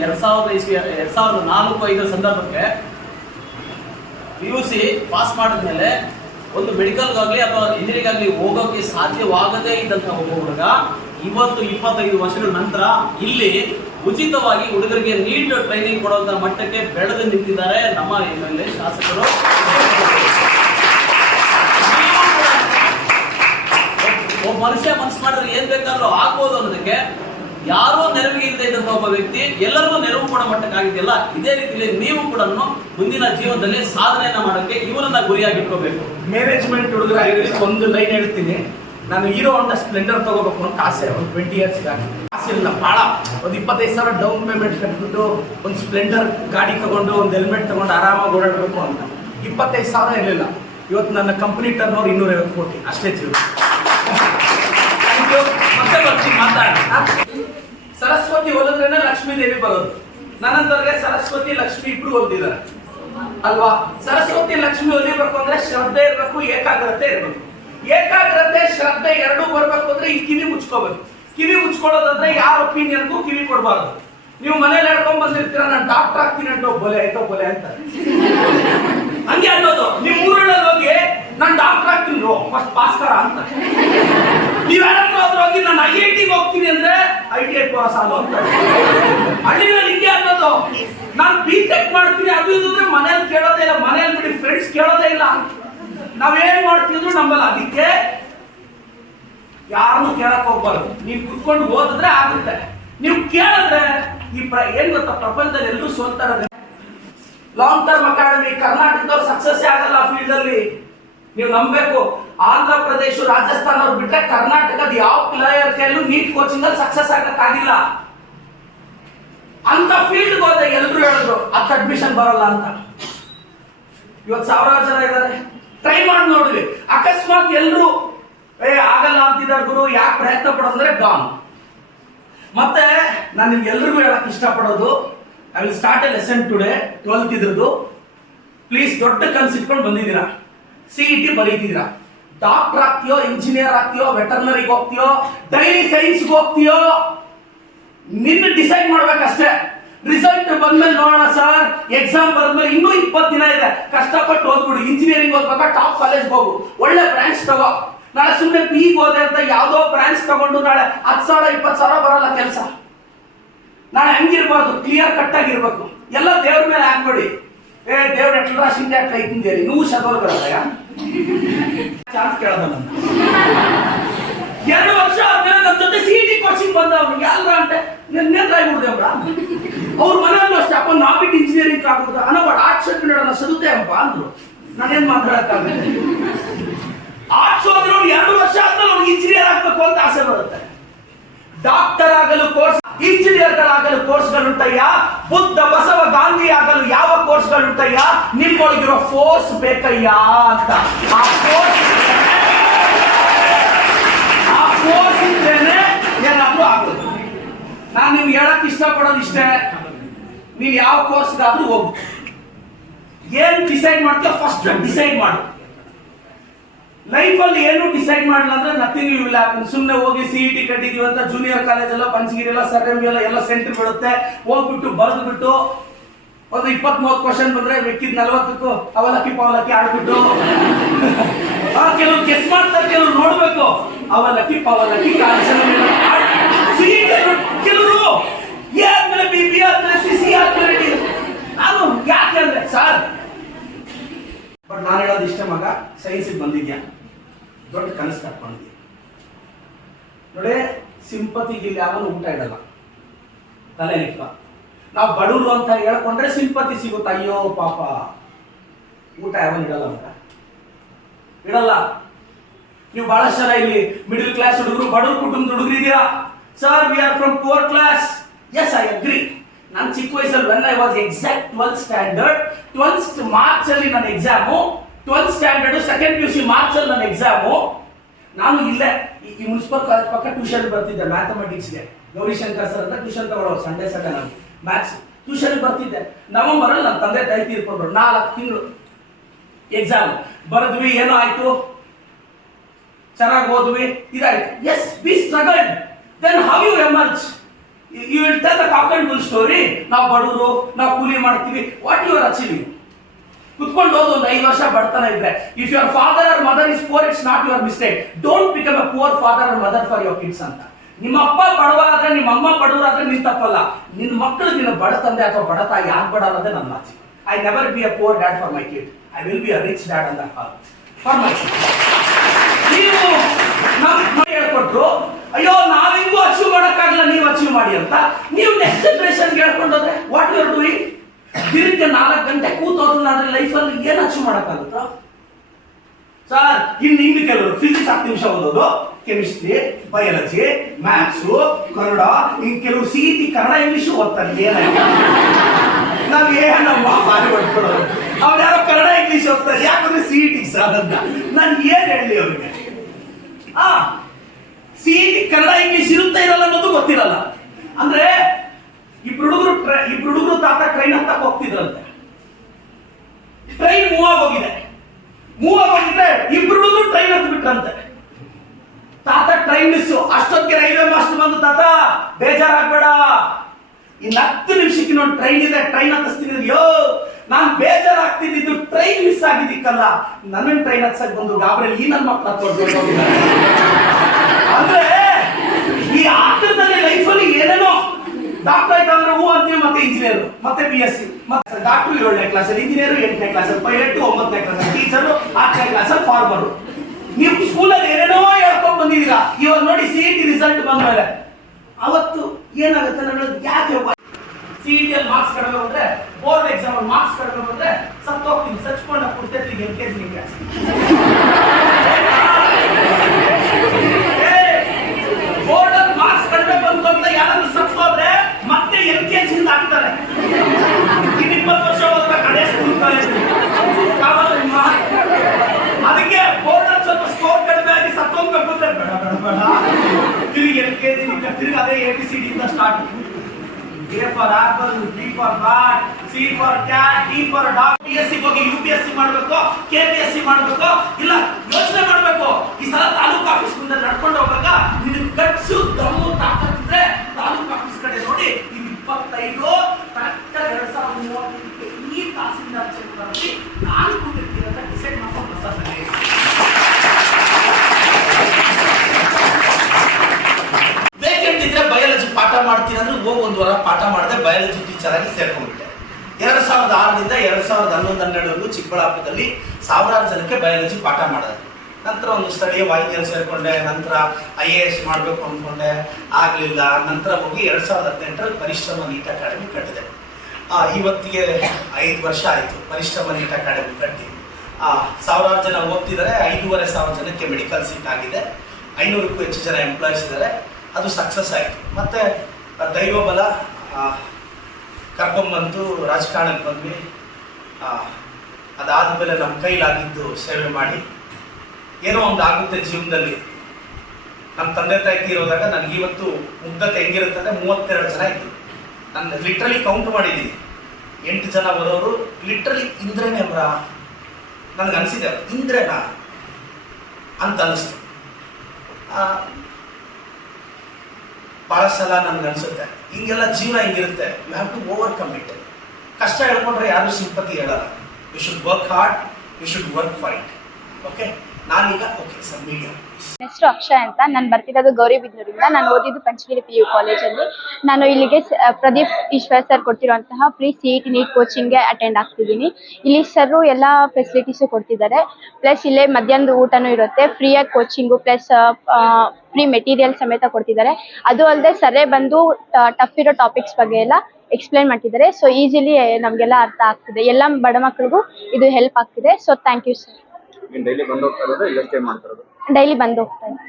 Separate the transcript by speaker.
Speaker 1: ಎರಡ್ ಸಾವಿರದ ಇಸ್ವಿ ಎರಡ್ ಸಾವಿರದ ನಾಲ್ಕು ಐದರ ಸಂದರ್ಭಕ್ಕೆ ಪಿ ಯು ಸಿ ಪಾಸ್ ಮಾಡಿದ್ಮೇಲೆ ಒಂದು ಮೆಡಿಕಲ್ಗಾಗಲಿ ಅಥವಾ ಇಂಜಿನಿಯರಿಂಗ್ ಆಗಲಿ ಹೋಗೋಕ್ಕೆ ಸಾಧ್ಯವಾಗದೇ ಇದ್ದಂತಹ ಒಬ್ಬ ಹುಡುಗ ಇವತ್ತು ಇಪ್ಪತ್ತೈದು ವರ್ಷಗಳ ನಂತರ ಇಲ್ಲಿ ಉಚಿತವಾಗಿ ಹುಡುಗರಿಗೆ ನೀಟ್ ಟ್ರೈನಿಂಗ್ ಕೊಡುವಂಥ ಮಟ್ಟಕ್ಕೆ ಬೆಳೆದು ನಿಂತಿದ್ದಾರೆ ನಮ್ಮ ಎಂ ಎಲ್ ಎ ಶಾಸಕರು. ಒಬ್ಬ ಮನುಷ್ಯ ಮನಸ್ಸು ಮಾಡಿದ್ರೆ ಏನ್ ಬೇಕಾದ್ರೂ ಆಗ್ಬೋದು ಅನ್ನೋದಕ್ಕೆ ಯಾರೋ ನೆರವಿಗೆ ಇಲ್ಲದೆ ಇದ್ದಂತಹ ಒಬ್ಬ ವ್ಯಕ್ತಿ ಎಲ್ಲರಿಗೂ ನೆರವು ಕೊಡೋ ಮಟ್ಟಕ್ಕಾಗಿದೆಯಲ್ಲ, ಇದೇ ರೀತಿಯಲ್ಲಿ ನೀವು ಕೂಡ ಮುಂದಿನ ಜೀವನದಲ್ಲಿ ಸಾಧನೆಯನ್ನ ಮಾಡೋಕ್ಕೆ ಇವರನ್ನ ಗುರಿಯಾಗಿಟ್ಕೋಬೇಕು.
Speaker 2: ಮ್ಯಾನೇಜ್ಮೆಂಟ್ ಹುಡುಗರಾಗಿ ಒಂದು ಲೈನ್ ಹೇಳ್ತೀನಿ. ನಾನು ಹೀರೋ ಅಂತ ಸ್ಪ್ಲೆಂಡರ್ ತಗೋಬೇಕು ಅಂತ ಆಸೆ, ಒಂದು ಟ್ವೆಂಟಿ ಇಯರ್ಸ್ ಆಸೆ ಇಲ್ಲ ಭಾಳ ಒಂದು ಇಪ್ಪತ್ತೈದು ಸಾವಿರ ಡೌನ್ ಪೇಮೆಂಟ್ ಕಟ್ಬಿಟ್ಟು ಒಂದು ಸ್ಪ್ಲೆಂಡರ್ ಗಾಡಿ ತಗೊಂಡು, ಒಂದು ಹೆಲ್ಮೆಟ್ ತಗೊಂಡು ಆರಾಮಾಗಿ ಓಡಾಡಬೇಕು ಅಂತ. ಇಪ್ಪತ್ತೈದು ಸಾವಿರ ಇರಲಿಲ್ಲ ಇವತ್ತು ನನ್ನ ಕಂಪ್ನಿ ಟರ್ನ್ ಅವ್ರು ಇನ್ನೂರೈವತ್ತು ಕೋಟಿ, ಅಷ್ಟೇ ಜೀವ ಸರಸ್ವತಿ ಹೊಲದ್ರೇನೆ ಲಕ್ಷ್ಮೀ ದೇವಿ ಬರೋದು. ನನ್ನಂತವ್ರಿಗೆ ಸರಸ್ವತಿ, ಲಕ್ಷ್ಮಿ ಇಬ್ರು ಹೊಲ್ದಿದ್ದಾರೆ ಅಲ್ವಾ? ಸರಸ್ವತಿ, ಲಕ್ಷ್ಮಿ ಹೊಲಿಬೇಕು ಅಂದ್ರೆ ಶ್ರದ್ಧೆ ಇರಬೇಕು, ಏಕಾಗ್ರತೆ ಇರಬೇಕು. ಏಕಾಗ್ರತೆ, ಶ್ರದ್ಧೆ ಎರಡೂ ಬರ್ಬೇಕು ಅಂದ್ರೆ ಈ ಕಿವಿ ಮುಚ್ಕೋಬೇಕು. ಕಿವಿ ಮುಚ್ಕೊಳ್ಳೋದಂದ್ರೆ ಯಾರ ಒಪಿನಿಯನ್ಗೂ ಕಿವಿ ಕೊಡಬಾರ್ದು. ನೀವು ಮನೇಲಿ ಹೇಳ್ಕೊಂಡ್ ಬಂದಿರ್ತೀರ, ನಾನು ಡಾಕ್ಟರ್ ಆಗ್ತೀನಿ ಅಂತ ಬೊಲೆ ಆಯ್ತೋ, ಬೊಲೆ ಅಂತ. ಹಂಗೆ ಅನ್ನೋದು. ನಿಮ್ ಊರಲ್ಲಿ ಹೋಗಿ, ನಾನು ಡಾಕ್ಟರ್ ಆಗ್ತೀನಿ ಫಸ್ಟ್ ಭಾಸ್ಕರ ಅಂತ. ನೀವ್ ಹೋಗಿ ನಾನು ಐ ಐ ಟಿಗೆ ಹೋಗ್ತೀನಿ ಅಂದ್ರೆ ಐ ಟಿ ಐ ಸಾಲು ಅಂತ ಹಳ್ಳಿಗಳಲ್ಲಿ ಹಿಂಗೆ ಅನ್ನೋದು. ನಾನು ಬಿ ಟೆಕ್ ಮಾಡ್ತೀನಿ, ಅದು ಇದು ಅಂದ್ರೆ ಮನೇಲಿ ಕೇಳೋದೇ ಇಲ್ಲ, ಮನೇಲಿ ಬಿಡಿ ಫ್ರೆಂಡ್ಸ್ ಕೇಳೋದೇ ಇಲ್ಲ. ನಾವೇನ್ ಮಾಡ್ತಿದ್ರು ನಮ್ಮಲ್ಲಿ ಅದಕ್ಕೆ ಯಾರನ್ನು ಕೇಳಕ್ ಹೋಗ್ಬಾರ್ದು. ನೀವು ಕುತ್ಕೊಂಡು ಓದಿದ್ರೆ ಆಗುತ್ತೆ. ನೀವು ಕೇಳಿದ್ರೆ ಈ ಪ್ರ, ಏನ್ ಗೊತ್ತಾ, ಪ್ರಪಂಚದಲ್ಲಿ ಎಲ್ಲರೂ ಸೋಲ್ತಾರೆ ಲಾಂಗ್ ಟರ್ಮ್ ಅಕಾಡೆಮಿ ಕರ್ನಾಟಕದವ್ರು ಸಕ್ಸಸ್ ಆಗಲ್ಲ ಫೀಲ್ಡ್ ಅಲ್ಲಿ. ನೀವು ನಂಬಬೇಕು. ಆಂಧ್ರ ಪ್ರದೇಶ, ರಾಜಸ್ಥಾನ ಅವ್ರು ಬಿಟ್ಟರೆ ಕರ್ನಾಟಕದ ಯಾವ ಪ್ಲೇಯರ್ ಕೈಲೂ ನೀಟ್ ಕೋಚಿಂಗ್ ಅಲ್ಲಿ ಸಕ್ಸಸ್ ಆಗಕ್ಕಾಗಿಲ್ಲ ಅಂತ ಫೀಲ್ಡ್ ಹೋದ ಎಲ್ರು ಹೇಳಿದ್ರು ಅತ್ ಅಡ್ಮಿಷನ್ ಬರಲ್ಲ ಅಂತ. ಇವತ್ತು ಸಾವಿರಾರು ಜನ ಇದ್ದಾರೆ ಟ್ರೈ ಮಾಡಿ ನೋಡಿದ್ವಿ ಅಕಸ್ಮಾತ್ ಎಲ್ರು, ಏ, ಆಗಲ್ಲ ಅಂತಿದ್ದಾರೆ ಗುರು, ಯಾಕೆ ಪ್ರಯತ್ನ ಪಡೋದಂದ್ರೆ ಗಾನ್ ಮತ್ತೆ ನಾನು ನಿಮ್ಗೆ ಎಲ್ರಿಗೂ ಹೇಳಕ್ ಇಷ್ಟಪಡೋದು I will start a lesson today twelfth ಇದ್ರದ್ದು. ಪ್ಲೀಸ್ ದೊಡ್ಡ ಕನ್ಸಿಟ್ಕೊಂಡು ಬಂದಿದ್ದೀರಾ? ಸಿ ಇ ಟಿ ಬರೀತಿದ್ದೀರಾ? ಡಾಕ್ಟರ್ ಆಗ್ತೀಯೋ ಇಂಜಿನಿಯರ್ ಆಗ್ತೀಯೋ ವೆಟರ್ನರಿಗೆ ಹೋಗ್ತೀಯೋ ಡೈಲಿ ಸೈನ್ಸ್ಗೆ ಹೋಗ್ತೀಯೋ, ನಿನ್ನ ಡಿಸೈಡ್ ಮಾಡ್ಬೇಕಷ್ಟೇ. ರಿಸಲ್ಟ್ ಬಂದ್ಮೇಲೆ ನೋಡೋಣ ಸರ್ ಎಕ್ಸಾಮ್ ಬಂದ್ಮೇಲೆ ಇನ್ನೂ ಇಪ್ಪತ್ತು ದಿನ ಇದೆ. ಕಷ್ಟಪಟ್ಟು ಓದ್ಬಿಡು. ಇಂಜಿನಿಯರಿಂಗ್ ಓದ್ಬೇಕಾ? ಟಾಪ್ ಕಾಲೇಜ್ ಹೋಗು. ಒಳ್ಳೆ ಬ್ರಾಂಚ್ ತಗೋ. ನಾಳೆ ಸುಮ್ಮನೆ ಪಿ ಹೋದೆ ಅಂತ ಯಾವುದೋ ಬ್ರಾಂಚ್ ತಗೊಂಡು ನಾಳೆ ಹತ್ತು ಸಾವಿರ, ಇಪ್ಪತ್ತು ಸಾವಿರ ಬರಲ್ಲ ಕೆಲಸ. ನಾಳೆ ಹಂಗಿರ್ಬಾರ್ದು. ಕ್ಲಿಯರ್ ಕಟ್ ಆಗಿರ್ಬೇಕು. ಎಲ್ಲ ದೇವ್ರ ಮೇಲೆ ಹಾಕ್ಬೇಡಿ. ಏ, ದೇವ್ರ ಎಟ್ಲ ಶಿಂದೆ ಕೈ ತಿಂದೇರಿ. ನೀವು ಶತೋರ್ಗಳಲ್ಲ ಚಾನ್ಸ್ ಕೇಳದ ನಾನು. ಎರಡು ವರ್ಷ ಆದ್ಮೇಲೆ ನಮ್ಮ ಜೊತೆ ಸಿ ಟಿ ಕೋಚಿಂಗ್ ಅವ್ರಿಗೆ ಯಾರ ಅಂದ್ರೆ ನಿನ್ನೆ ಟ್ರೈ ಮಾಡಿದೆವ್ರ ಅವ್ರ ಮನೆಯಲ್ಲೂ ಅಷ್ಟೇ. ಅಪ್ಪ ನಾ ಬಿಟ್ಟು ಇಂಜಿನಿಯರಿಂಗ್ ಆಗ್ಬಿಡ್ದ. ಅನ್ನೋ ಆರ್ಟ್ಸ್ ಕನ್ನಡ ಸದುತೆ ಅಪ್ಪ ಅಂದ್ರು. ನಾನೇನ್ ಮಾತಾಡಕ್ಕಾಗುತ್ತೆ ಆರ್ಟ್ಸ್ ಹೋದ್ರೆ ಎರಡು ವರ್ಷ ಆದ್ಮೇಲೆ ಅವ್ರಿಗೆ ಇಂಜಿನಿಯರ್ ಆಗ್ಬೇಕು ಅಂತ ಆಸೆ ಬರುತ್ತೆ. ಡಾಕ್ಟರ್ ಆಗಲು ಕೋರ್ಸ್ ಇಂಜಿನಿಯರ್ಗಳಾಗಲು ಕೋರ್ಸ್ಗಳುಂಟಯ್ಯ? ಬುದ್ಧ ಬಸವ ಗಾಂಧಿ ಆಗಲು ಯಾವ ಕೋರ್ಸ್ಗಳುಂಟಯ್ಯ? ನಿಮ್ಮೊಳಗಿರೋ ಫೋರ್ಸ್ ಬೇಕಯ್ಯ ಅಂತ. ಆ ಫೋರ್ಸ್ ಆ ಫೋರ್ಸ್ ಇದ್ರೇನೆ ಏನಾದ್ರೂ ಆಗೋದು. ನಾನು ನಿಮ್ಗೆ ಹೇಳಕ್ ಇಷ್ಟಪಡೋದು ಇಷ್ಟೇ ನೀನ್ ಯಾವ ಕೋರ್ಸ್ಗಾದ್ರೂ ಹೋಗು ಏನ್ ಡಿಸೈಡ್ ಮಾಡ್ತೀಯೋ ಫಸ್ಟ್ ಡಿಸೈಡ್ ಮಾಡು. ಲೈಫಲ್ಲಿ ಏನು ಡಿಸೈಡ್ ಮಾಡಲ್ಲ ಅಂದ್ರೆ ನಥಿಂಗ್ ಯು ವಿಲ್ ಹ್ಯಾಪನ್ ಸುಮ್ಮನೆ ಹೋಗಿ ಸಿ ಇ ಟಿ ಕಟ್ಟಿದೀವಿ ಅಂತ ಜೂನಿಯರ್ ಕಾಲೇಜ್ ಎಲ್ಲ ಪಂಚಗಿರಿ ಎಲ್ಲ ಸರ್ ಎಲ್ಲ ಎಲ್ಲ ಸೆಂಟರ್ ಬಿಡುತ್ತೆ ಹೋಗ್ಬಿಟ್ಟು ಬರೆದು ಬಿಟ್ಟು ಒಂದು ಇಪ್ಪತ್ತ್ ಮೂವತ್ತು ಕ್ವಶನ್ ಬಂದ್ರೆ ಮಿಕ್ಕಿದ್ ನಲ್ವತ್ತಕ್ಕೂ ಅವಲಕ್ಕಿ ಪಾವಲಕ್ಕಿ ಆಡ್ಬಿಟ್ಟು. ಆ, ಕೆಲವ್ರು ಗೆಸ್ ಮಾಡ್ತಾರೆ ಕೆಲವ್ರು ನೋಡ್ಬೇಕು. ಅವಲಕ್ಕಿ ಪಾವಲಕ್ಕಿ ಕಾನ್ಸನ್ ಕೆಲವರು ಎ ಆದ್ಮೇಲೆ ಬಿ ಬಿ ಆದ್ಮೇಲೆ ಸಿ ಸಿ ಆದ್ಮೇಲೆ ಡಿ. ನಾನು ಯಾಕೆ ಅಂದ್ರೆ ಸರ್ ಬಟ್ ನಾನು ಹೇಳೋದು ಇಷ್ಟ ಮಗ ಸೈನ್ಸಿಗೆ ಬಂದಿದ್ಯಾ ದೊಡ್ಡ ಕನಸು ಕಟ್ಕೊಂಡಿದ್ಯಾ ನೋಡಿ ಸಿಂಪತಿಗೆ ಇಲ್ಲಿ ಯಾವನು ಊಟ ಇಡಲ್ಲ. ತಲೆ ನಿಟ್ಕ ನಾವು ಬಡವರು ಅಂತ ಹೇಳ್ಕೊಂಡ್ರೆ ಸಿಂಪತಿ ಸಿಗುತ್ತೆ? ಅಯ್ಯೋ, ಪಾಪ. ಊಟ ಯಾವನು ಇಡಲ್ಲ ಅಂತ ಇಡಲ್ಲ. ನೀವು ಬಹಳಷ್ಟು ಜನ ಇಲ್ಲಿ ಮಿಡಲ್ ಕ್ಲಾಸ್ ಹುಡುಗರು ಬಡವ್ರ ಕುಟುಂಬದ ಹುಡುಗರು ಇದೀರಾ? Sir we are from poor class yes I agree ನಾನು ಚಿಕ್ಕ ವಯಸ್ಸಲ್ಲಿ when I was exact twelfth standard twelfth March ಅಲ್ಲಿ ನನ್ನ exam twelfth standard second P U C March ಅಲ್ಲಿ ನನ್ನ ಎಕ್ಸಾಮು ನಾನು ಇಲ್ಲೇ. ಈ- ಮುನ್ಸಿಪಲ್ ಕಾಲೇಜ್ ಪಕ್ಕ ಟ್ಯೂಷನ್ ಬರ್ತಿದ್ದೆ ಮ್ಯಾಥಮೆಟಿಕ್ಸ್ಗೆ ಗೌರಿಶಂಕರ್ ಸರ್ ಅಂತ ಟ್ಯೂಷನ್ ತಗೊಳ್ಳೋ ಸಂಡೆ ಸಂಡೇ ನಾನು ಮ್ಯಾಥ್ಸ್ ಟ್ಯೂಷನ್ ಬರ್ತಿದ್ದೆ. ನವೆಂಬರ್ ಅಲ್ಲಿ ನನ್ನ ತಂದೆ ತಾಯಿ ತೀರ್ಕೊಂಡ್ರು. ನಾಲ್ಕು ತಿಂಗಳು ಎಕ್ಸಾಮ್ ಬರೆದ್ವಿ, ಏನೋ ಆಯ್ತು. ಚೆನ್ನಾಗಿ ಓದ್ವಿ, ಇದಾಯ್ತು. Yes be struggled then how you emerge you will tell the cock and story ನಾವು ಬಡವರು ನಾವು ಕೂಲಿ ಮಾಡ್ತೀವಿ. ವಾಟ್ ಯು ಆರ್ ಅಚೀವಿಂಗ್ ಕುತ್ಕೊಂಡು ಹೋದ ಒಂದು ಐದು ವರ್ಷ ಬಡತನ ಇದ್ರೆ if your father or mother is poor it's not your mistake don't become a poor father or mother for your kids ಅಂತ. ನಿಮ್ಮ ಅಪ್ಪ ಬಡವರಾದ್ರೆ, ನಿಮ್ಮ ಅಮ್ಮ ಬಡವರಾದ್ರೆ ನಿನ್ ತಪ್ಪಲ್ಲ. ನಿನ್ನ ಮಕ್ಕಳು ನಿನ್ನ ಬಡ ತಂದೆ ಅಥವಾ ಬಡತ ಯಾಕೆ ಬಡ ಅನ್ನೋದೇ ನನ್ನ ಮಾತು I never be a poor dad for my kid I will be a rich dad ಅಂತ ಫಾರ್ ಮೈ ನೀವು ಹೇಳ್ಕೊಟ್ರು, ಅಯ್ಯೋ, ನಾವಿಂಗೂ ಅಚೀವ್ ಮಾಡೋಕ್ಕಾಗಲ್ಲ, ನೀವು ಅಚೀವ್ ಮಾಡಿ ಅಂತ. ನೀವು ನೆಕ್ಸ್ಟ್ ಜನರೇಷನ್ ಹೇಳ್ಕೊಂಡೋದ್ರೆ ವಾಟ್ ಯು ಆರ್ ಡೂಯಿಂಗ್ ದಿನಕ್ಕೆ ನಾಲ್ಕು ಗಂಟೆ ಕೂತೋದ್ರಲ್ಲಾದ್ರೆ ಲೈಫಲ್ಲಿ ಏನು ಅಚೀವ್ ಮಾಡೋಕ್ಕಾಗುತ್ತೋ? ಸರ್ ಇನ್ನು ಇನ್ನು ಕೆಲವರು ಫಿಸಿಕ್ಸ್ ಹತ್ತು ನಿಮಿಷ ಓದೋದು ಕೆಮಿಸ್ಟ್ರಿ ಬಯಾಲಜಿ ಮ್ಯಾಥ್ಸು ಕನ್ನಡ, ಇನ್ನು ಕೆಲವರು ಸಿ ಟಿ ಕನ್ನಡ ಇಂಗ್ಲೀಷು ಓದ್ತಾರೆ, ಏನಾಯ್ತು? ನಾವು ಏನಮ್ಮ ಮಾರಿ ಮಾಡ್ಕೊಳ್ಳೋದು ಅವ್ರು ಯಾರೋ ಕನ್ನಡ ಇಂಗ್ಲಿಷ್ ಓದ್ತಾರೆ ಯಾಕಂದ್ರೆ ಸಿ ಟಿ ಸರ್ ಅಂತ. ನಾನು ಏನ್ ಹೇಳಲಿ ಅವ್ರಿಗೆ? ಆ ಸಿ ಟಿ ಕನ್ನಡ ಇಂಗ್ಲಿಷ್ ಇರುತ್ತೆ ಇರಲ್ಲ ಅನ್ನೋದು ಗೊತ್ತಿರಲ್ಲ. ಅಂದ್ರೆ ಇಬ್ರು ಹುಡುಗರು ಇಬ್ರು ಹುಡುಗರು ತಾತ ಟ್ರೈನ್ ಹತ್ತಕ್ಕೆ ಹೋಗ್ತಿದ್ರಂತೆ. ಟ್ರೈನ್ ಮೂವ್ ಆಗೋಗಿದೆ. ಮೂವ್ ಆಗೋಗಿದ್ರೆ ಇಬ್ರು ಹುಡುಗರು ಟ್ರೈನ್ ಹತ್ತು ಬಿಟ್ರಂತೆ ತಾತ ಟ್ರೈನ್ ಮಿಸ್ ಅಷ್ಟೊತ್ತಿಗೆ ರೈಲ್ವೆ ಮಾಸ್ಟರ್ ಬಂದು, ತಾತ, ಬೇಜಾರಾಗ್ಬೇಡ. ಇನ್ನು ಹತ್ತು ನಿಮಿಷಕ್ಕೆ ಇನ್ನೊಂದು ಟ್ರೈನ್ ಇದೆ ಟ್ರೈನ್ ಹತ್ತಿಸ್ತೀನಿ. ಅಯ್ಯೋ, ನಾನು ಬೇಜಾರಾಗ್ತಿದ್ದು ಟ್ರೈನ್ ಮಿಸ್ ಆಗಿದ್ದಕ್ಕಲ್ಲ. ನನ್ನ ಟ್ರೈನ್ ಹತ್ಸಕ್ ಬಂದು ಗಾಬರಿಯಲ್ಲಿ ಈ ನನ್ನ ಮಕ್ಕಳ ತೊಡ್ಕೊಂಡು ಅಂದ್ರೆ ಈ ಆಟದಲ್ಲಿ ಲೈಫಲ್ಲಿ ಏನೇನೋ ಡಾಕ್ಟರ್ ಆಯ್ತಂದ್ರೆ ಹೂ ಅಂತೀವಿ ಮತ್ತೆ ಇಂಜಿನಿಯರ್ ಮತ್ತೆ ಬಿ ಎಸ್ ಸಿ ಮತ್ತೆ ಡಾಕ್ಟರ್ ಏಳನೇ ಕ್ಲಾಸ್ ಇಂಜಿನಿಯರ್ ಎಂಟನೇ ಕ್ಲಾಸಲ್ಲಿ ಪೈಲಟ್ ಒಂಬತ್ತನೇ ಕ್ಲಾಸ್ ಟೀಚರು ಹತ್ತನೇ ಕ್ಲಾಸಲ್ಲಿ ಫಾರ್ಮರು ನೀವು ಸ್ಕೂಲಲ್ಲಿ ಏನೇನೋ ಹೇಳ್ಕೊಂಡ್ ಬಂದಿದ್ದೀರಾ? ಇವಾಗ ನೋಡಿ ಸಿ ಟಿ ರಿಸಲ್ಟ್ ಬಂದ್ಮೇಲೆ. ಅವತ್ತು ಏನಾಗುತ್ತೆ ಅನ್ನೋದು ಯಾಕೆ ಸಿ ಟಿ ಅಲ್ಲಿ ಮಾರ್ಕ್ಸ್ ಕಡಿಮೆ ಬಂದ್ರೆ ಬೋರ್ಡ್ ಎಕ್ಸಾಮ್ ಮಾರ್ಕ್ಸ್ ಕಡಿಮೆ ಬಂದ್ರೆ ಸತ್ತು ಹೋಗ್ತೀನಿ. ಸಚ್ಕೊಂಡ ಕೊಡ್ತೈತಿ L K G class board ಅಲ್ಲಿ ಮಾರ್ಕ್ಸ್ ಕಡಿಮೆ ಬಂತು ಅಂತ ಯಾರಾದ್ರೂ ಸತ್ತು ಹೋದ್ರೆ ಮತ್ತೆ ಎಲ್ ಕೆ ಜಿ ಇಂದ ಹಾಕ್ತಾರೆ ಇನ್ನು ಇಪ್ಪತ್ತು ವರ್ಷ ಹೋದ್ರೆ ಕಡೆ ಸ್ಕೂಲ್ ಅದಕ್ಕೆ ಬೋರ್ಡ್ ಅಲ್ಲಿ ಸ್ವಲ್ಪ ಸ್ಕೋರ್ ಕಡಿಮೆ ಆಗಿ ಸತ್ತೋಗ್ಬೇಕು ಅಂದ್ರೆ ಬೇಡ ಬೇಡ ತಿರುಗಿ ಎಲ್ ಕೆ ಜಿ ಅದೇ ಎ ಸಿ ಡಿ ಇಂದ start A for apple B for bat C for cat D for dog P S C ಹೋಗಿ ಯು ಪಿ ಎಸ್ ಸಿ ಮಾಡಬೇಕು ಕೆ ಸಿ ಮಾಡಬೇಕು ಇಲ್ಲ ಯೋಚನೆ ಮಾಡಬೇಕು ಈ ಸಲ ತಾಲೂಕು ಆಫೀಸ್ ಮುಂದೆ ನಡ್ಕೊಂಡು ಹೋಗುವಾಗ ನಿನ್ ಕಟ್ಸು ದಮ್ಮು ತಾಕತ್ತಿದ್ರೆ ತಾಲೂಕು ಆಫೀಸ್ ಕಡೆ ನೋಡಿ ಇದು ಇಪ್ಪತ್ತೈದು ಕರೆಕ್ಟ್ ಎರಡ್ ಸಾವಿರದ ಮೂವತ್ತಕ್ಕೆ ಈ ತಹಸೀಲ್ದಾರ್ ಕ್ಷೇತ್ರದಲ್ಲಿ ನಾನು ಕೂತಿರ್ತೀನಿ ಅಂತ ಡಿಸೈಡ್ ಮಾಡ್ಕೊಂಡು ಪ್ರಸಾದ
Speaker 3: ವೇಕೆಂಟ್ ಇದ್ರೆ ಬಯಾಲಜಿ ಪಾಠ ಮಾಡ್ತೀನಿ ಅಂದ್ರೆ ಹೋಗಿ ಒಂದು ವಾರ ಪಾಠ ಮಾಡದೆ ಬಯಾಲಜಿ ಟೀಚರ್ ಆಗಿ ಸೇರ್ಕೊಂಡ್ಬಿಟ್ಟೆ. ಎರಡ್ ಸಾವಿರದ ಆರರಿಂದ ಎರಡ್ ಸಾವಿರದ ಹನ್ನೊಂದು ಹನ್ನೆರಡರಲ್ಲೂ ಚಿಕ್ಕಬಳ್ಳಾಪುರದಲ್ಲಿ ಸಾವಿರಾರು ಜನಕ್ಕೆ ಬಯಾಲಜಿ ಪಾಠ ಮಾಡಿದೆ ನಂತರ ಒಂದು ಸ್ಥಳೀಯ ವಾಹಿನಿಯಲ್ಲಿ ಸೇರಿಕೊಂಡೆ, ನಂತರ ಐ ಎ ಎಸ್ ಮಾಡಬೇಕು ಅಂದ್ಕೊಂಡೆ, ಆಗಲಿಲ್ಲ. ನಂತರ ಹೋಗಿ ಎರಡ್ ಸಾವಿರದ ಹದಿನೆಂಟರಲ್ಲಿ ಪರಿಶ್ರಮ ನೀಟ್ ಅಕಾಡೆಮಿ ಕಟ್ಟಿದೆ. ಇವತ್ತಿಗೆ ಐದು ವರ್ಷ ಆಯಿತು ಪರಿಶ್ರಮ ನೀಟ್ ಅಕಾಡೆಮಿ ಕಟ್ಟಿ. ಸಾವಿರಾರು ಜನ ಓದ್ತಿದ್ದಾರೆ, ಐದೂವರೆ ಸಾವಿರ ಜನಕ್ಕೆ ಮೆಡಿಕಲ್ ಸೀಟ್ ಆಗಿದೆ. ಐನೂರಕ್ಕೂ ಹೆಚ್ಚು ಜನ ಎಂಪ್ಲಾಯೀಸ್ ಇದ್ದಾರೆ. ಅದು ಸಕ್ಸಸ್ ಆಯಿತು. ಮತ್ತು ದೈವ ಬಲ ಕರ್ಕೊಂಬಂತು ರಾಜಕಾರಣಕ್ಕೆ ಬಂದ್ವಿ. ಅದಾದಮೇಲೆ ನಮ್ಮ ಕೈಲಾಗಿದ್ದು ಸೇವೆ ಮಾಡಿ. ಏನೋ ಒಂದು ಆಗುತ್ತೆ ಜೀವನದಲ್ಲಿ. ನಮ್ಮ ತಂದೆ ತಾಯಿ ತೀರೋದಾಗ ನನಗೆ ಇವತ್ತು ಮುಗ್ಧತೆ ಹೆಂಗಿರುತ್ತದೆ ಮೂವತ್ತೆರಡು ಜನ ಇದ್ದರು ನಾನು ಲಿಟ್ರಲಿ ಕೌಂಟ್ ಮಾಡಿದ್ದೀನಿ. ಎಂಟು ಜನ ಬರೋರು ಲಿಟ್ರಲಿ ಇಂದ್ರನೇ ಅವರ ನನಗೆ ಅನಿಸಿದೆ ಇಂದ್ರೇನಾ ಅಂತ ಅನಿಸ್ತು. ಭಾಳ ಸಲ ನನ್ಗೆ ಅನ್ಸುತ್ತೆ, ಹಿಂಗೆಲ್ಲ ಜೀವನ ಹಿಂಗಿರುತ್ತೆ you have to overcome it ಕಷ್ಟ ಹೇಳ್ಕೊಂಡ್ರೆ ಯಾರು ಸಿಂಪತಿ ಹೇಳಲ್ಲ. You should work hard you should work fight okay ನಾನೀಗ ಓಕೆ ಸರ್ ಮೀಡಿಯಾ
Speaker 4: ಹೆಸರು ಅಕ್ಷಯ್ ಅಂತ. ನಾನು ಬರ್ತಿರೋದು ಗೌರಿಬಿದನೂರಿಂದ ನಾನು ಓದಿದ್ದು ಪಂಚಗಿರಿ ಪಿ ಯು ಕಾಲೇಜಲ್ಲಿ ನಾನು ಇಲ್ಲಿಗೆ Pradeep Eshwar sir ಕೊಡ್ತಿರುವಂತಹ free C E T NEET ಕೋಚಿಂಗ್ಗೆ attend ಆಗ್ತಿದ್ದೀನಿ. ಇಲ್ಲಿ ಸರ್ ಎಲ್ಲ ಫೆಸಿಲಿಟೀಸು ಕೊಡ್ತಿದ್ದಾರೆ. ಪ್ಲಸ್ ಇಲ್ಲೇ ಮಧ್ಯಾಹ್ನದ ಊಟನೂ ಇರುತ್ತೆ. ಫ್ರೀಯಾಗಿ ಕೋಚಿಂಗು ಪ್ಲಸ್ ಫ್ರೀ ಮೆಟೀರಿಯಲ್ ಸಮೇತ ಕೊಡ್ತಿದ್ದಾರೆ. ಅದು ಅಲ್ಲದೆ ಸರೇ ಬಂದು ಟಫ್ ಇರೋ ಟಾಪಿಕ್ಸ್ ಬಗ್ಗೆ ಎಲ್ಲ ಎಕ್ಸ್ಪ್ಲೈನ್ ಮಾಡ್ತಿದ್ದಾರೆ. ಸೊ ಈಸಿಲಿ ನಮಗೆಲ್ಲ ಅರ್ಥ ಆಗ್ತಿದೆ. ಎಲ್ಲ ಬಡ ಮಕ್ಕಳಿಗೂ ಇದು ಹೆಲ್ಪ್ ಆಗ್ತಿದೆ. So thank you sir
Speaker 5: daily ಬಂದು ಹೋಗ್ತಾ ಇರೋದು ಇಲ್ಲ ಸ್ಟೇ ಮಾಡ್ತಾ ಇರೋದು?
Speaker 4: ಡೈಲಿ ಬಂದು ಹೋಗ್ತಾ ಇದ್ದೀನಿ